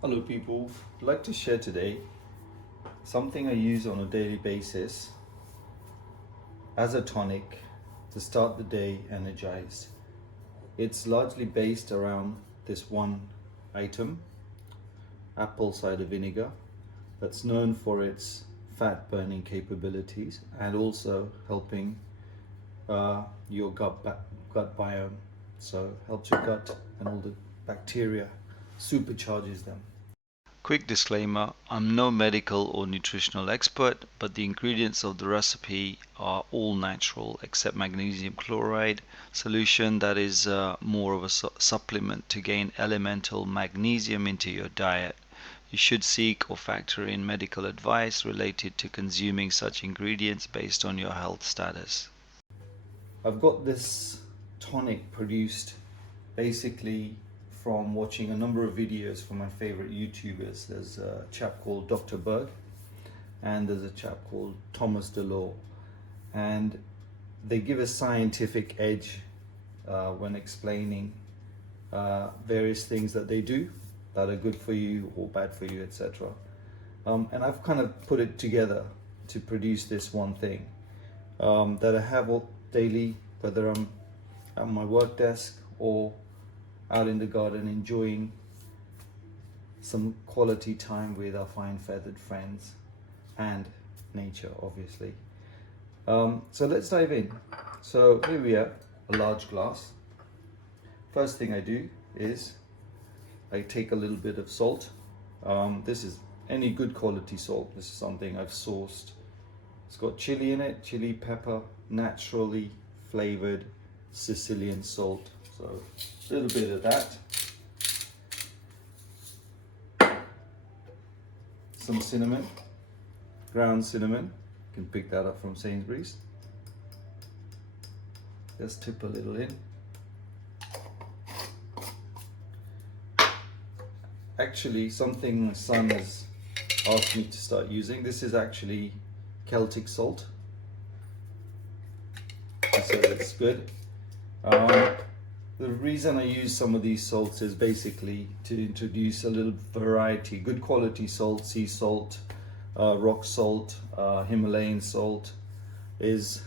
Hello people, I'd like to share today something I use on a daily basis as a tonic to start the day energized. It's largely based around this one item, apple cider vinegar, that's known for its fat burning capabilities and also helping your gut biome. So helps your gut and all the bacteria, supercharges them. Quick disclaimer, I'm no medical or nutritional expert, but the ingredients of the recipe are all natural except magnesium chloride solution that is more of a supplement to gain elemental magnesium into your diet. You should seek or factor in medical advice related to consuming such ingredients based on your health status. I've got this tonic produced basically from watching a number of videos from my favorite YouTubers. There's a chap called Dr. Berg and there's a chap called Thomas DeLaw, and they give a scientific edge when explaining various things that they do that are good for you or bad for you, etc. And I've kind of put it together to produce this one thing that I have all daily, whether I'm at my work desk or out in the garden enjoying some quality time with our fine feathered friends and nature, obviously. So let's dive in. So here we are, a large glass. First thing I do is I take a little bit of salt. This is any good quality salt. This is something I've sourced. It's got chili in it, chili pepper, naturally flavored Sicilian salt. So a little bit of that. Some cinnamon, ground cinnamon. You can pick that up from Sainsbury's. Just tip a little in. Actually, something my son has asked me to start using. This is actually Celtic salt. He says it's good. The reason I use some of these salts is basically to introduce a little variety. Good quality salt, sea salt, rock salt, Himalayan salt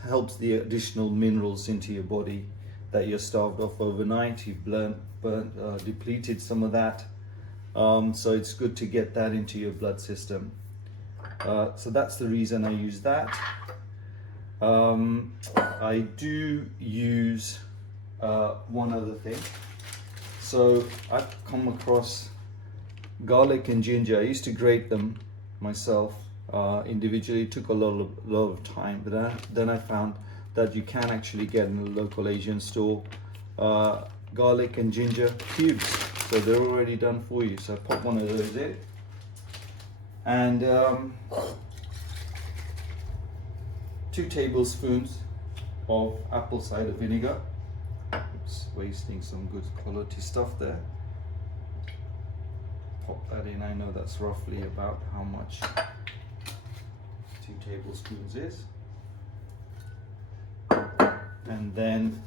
helps the additional minerals into your body that you're starved off overnight. You've depleted some of that. So it's good to get that into your blood system. So that's the reason I use that. I do use one other thing. So I've come across garlic and ginger. I used to grate them myself individually. It took a lot of time, but then I found that you can actually get in a local Asian store garlic and ginger cubes. So they're already done for you. So I pop one of those in, and 2 tablespoons of apple cider vinegar. Oops, wasting some good quality stuff there. Pop that in. I know that's roughly about how much 2 tablespoons is. And then,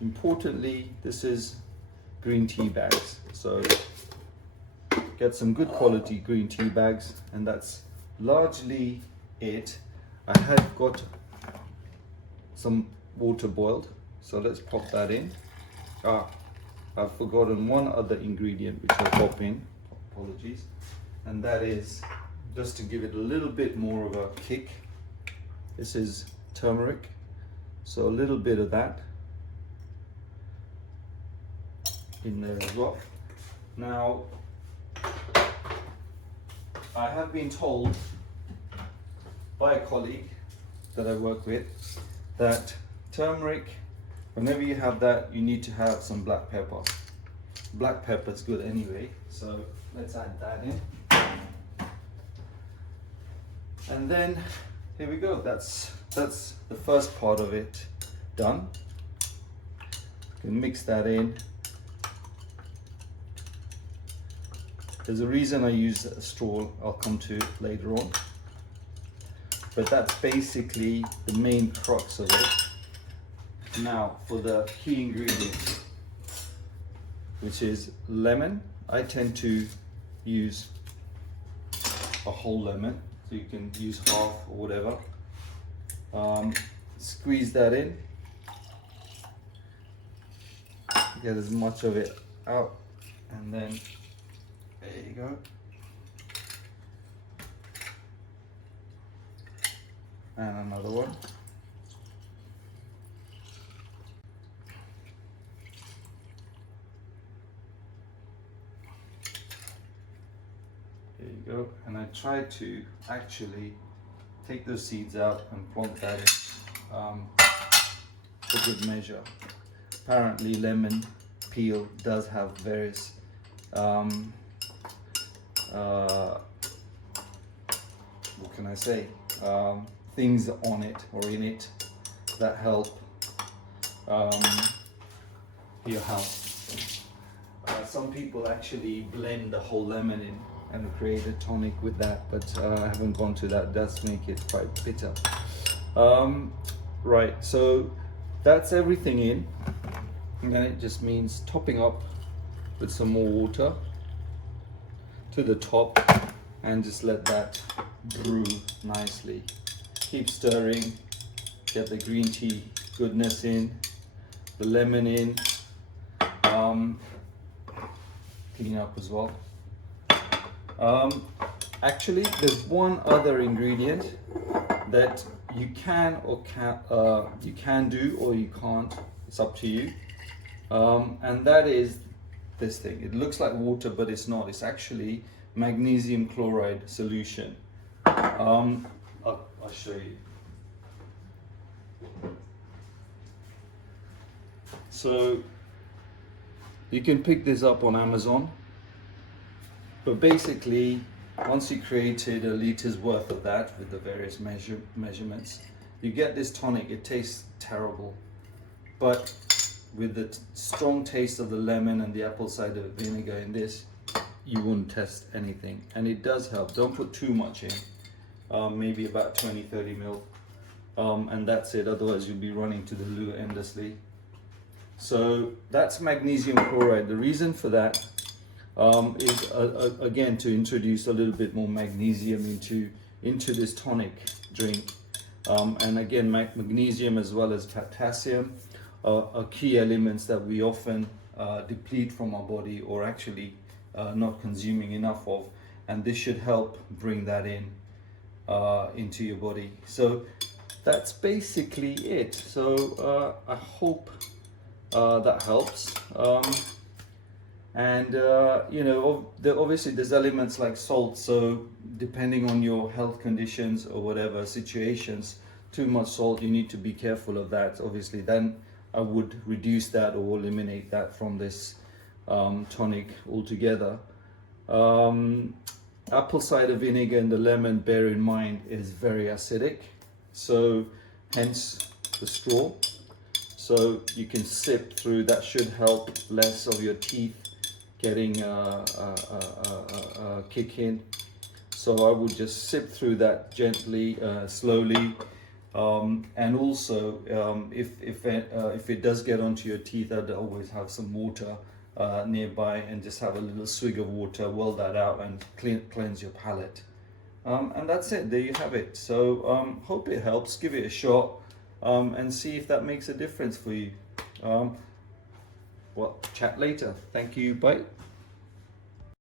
importantly, this is green tea bags. So get some good quality green tea bags, and that's largely it. I have got some water boiled, so let's pop that in. I've forgotten one other ingredient which I'll pop in, apologies, and that is, just to give it a little bit more of a kick, this is turmeric, so a little bit of that in there as well. Now, I have been told by a colleague that I work with that turmeric, whenever you have that, you need to have some black pepper. Black pepper is good anyway, so let's add that in. And then here we go. That's the first part of it done. You can mix that in. There's a reason I use a straw, I'll come to it later on. But that's basically the main crux of it. Now for the key ingredient. which is lemon. I tend to use a whole lemon, so you can use half or whatever. Squeeze that in, get as much of it out, and then there you go. And another one. There you go. And I try to actually take those seeds out and plonk that in for good measure. Apparently lemon peel does have various what can I say, things on it or in it that help your health. Some people actually blend the whole lemon in and create a tonic with that, but I haven't gone to that. It does make it quite bitter. Right, so that's everything in, and then it just means topping up with some more water to the top and just let that brew nicely. Keep stirring, get the green tea goodness in, the lemon in, clean up as well. Actually, there's one other ingredient that you can do or you can't. It's up to you. And that is this thing. It looks like water, but it's not. It's actually magnesium chloride solution. I'll show you. So you can pick this up on Amazon. But basically, once you created a liter's worth of that with the various measurements, you get this tonic. It tastes terrible, but with the strong taste of the lemon and the apple cider vinegar in this, you wouldn't test anything. And it does help. Don't put too much in, maybe about 20-30 ml, and that's it. Otherwise you'll be running to the loo endlessly. So that's magnesium chloride. The reason for that is again to introduce a little bit more magnesium into this tonic drink, and again magnesium as well as potassium are key elements that we often deplete from our body, or actually not consuming enough of, and this should help bring that in into your body. So that's basically it. So I hope that helps. And you know, obviously there's elements like salt, so depending on your health conditions or whatever situations, too much salt, you need to be careful of that. Obviously then I would reduce that or eliminate that from this tonic altogether. Apple cider vinegar and the lemon, bear in mind, is very acidic, so hence the straw. So you can sip through. That should help less of your teeth getting a kick in. So I would just sip through that gently, slowly, and also if it does get onto your teeth, I'd always have some water nearby and just have a little swig of water, whirl that out and cleanse your palate. And that's it. There you have it. So hope it helps. Give it a shot and see if that makes a difference for you. Well, chat later. Thank you. Bye.